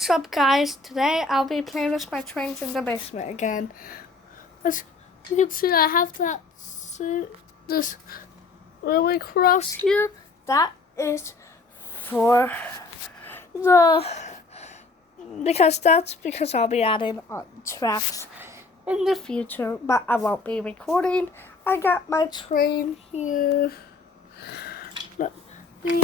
What's up, guys? Today I'll be playing with my trains in the basement again. As you can see, I have this railway cross here. That is for because I'll be adding on tracks in the future, but I won't be recording. I got my train here. You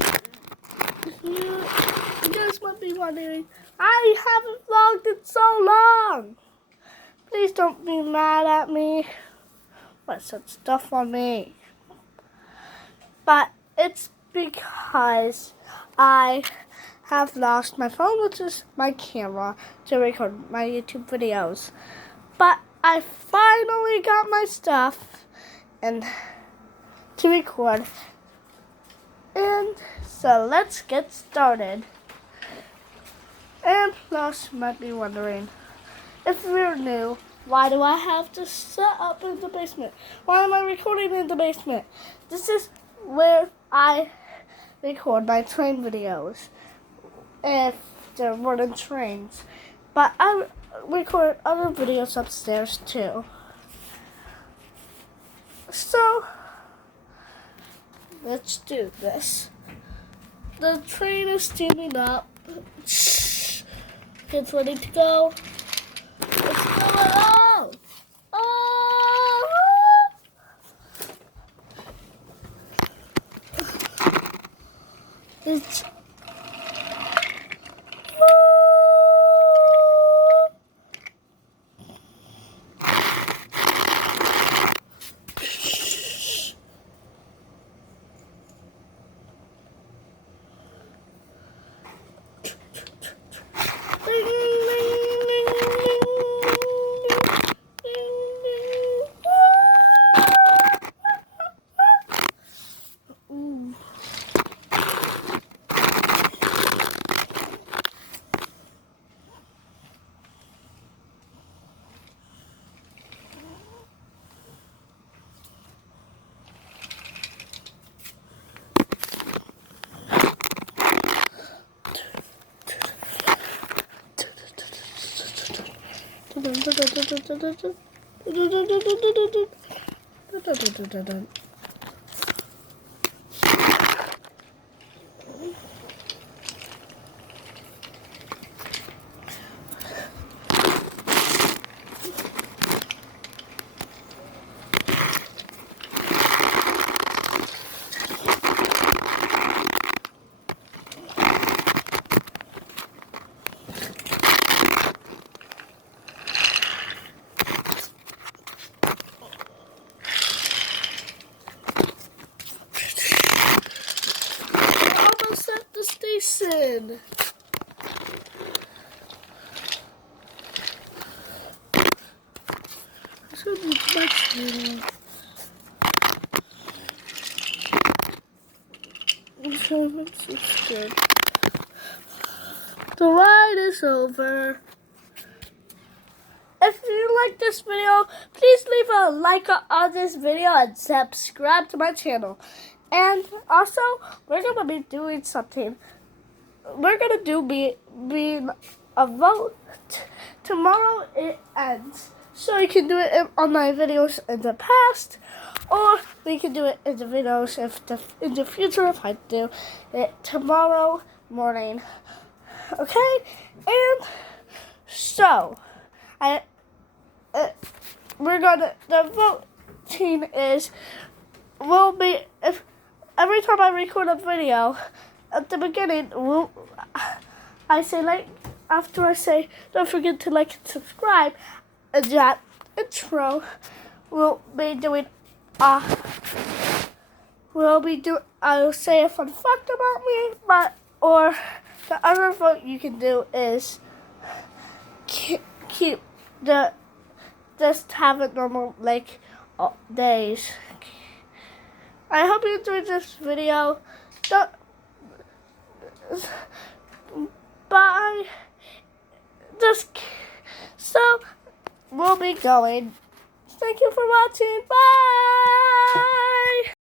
guys might be wondering, I haven't vlogged in so long. Please don't be mad at me. Put such stuff on me. But it's because I have lost my phone, which is my camera, to record my YouTube videos. But I finally got my stuff and to record. And so let's get started. And plus, you might be wondering, if you're new, why do I have to set up in the basement? Why am I recording in the basement? This is where I record my train videos, if there weren't trains. But I record other videos upstairs too. So, let's do this. The train is steaming up. It's ready to go. Let's go. Oh! Oh! It's almost at the station. So much I'm so scared. The ride is over. If you like this video, please leave a like on this video and subscribe to my channel. And also, we're gonna be doing something. We're gonna be a vote. Tomorrow it ends, so you can do it on my videos in the past, or we can do it in the videos in the future if I do it tomorrow morning. Okay, and so the voting will be if every time I record a video at the beginning, I say after I say don't forget to like and subscribe, and that intro will be doing I'll say a fun fact about me, or the other vote you can do is keep just have it normal days. I hope you enjoyed this video. Bye. So we'll be going. Thank you for watching. Bye.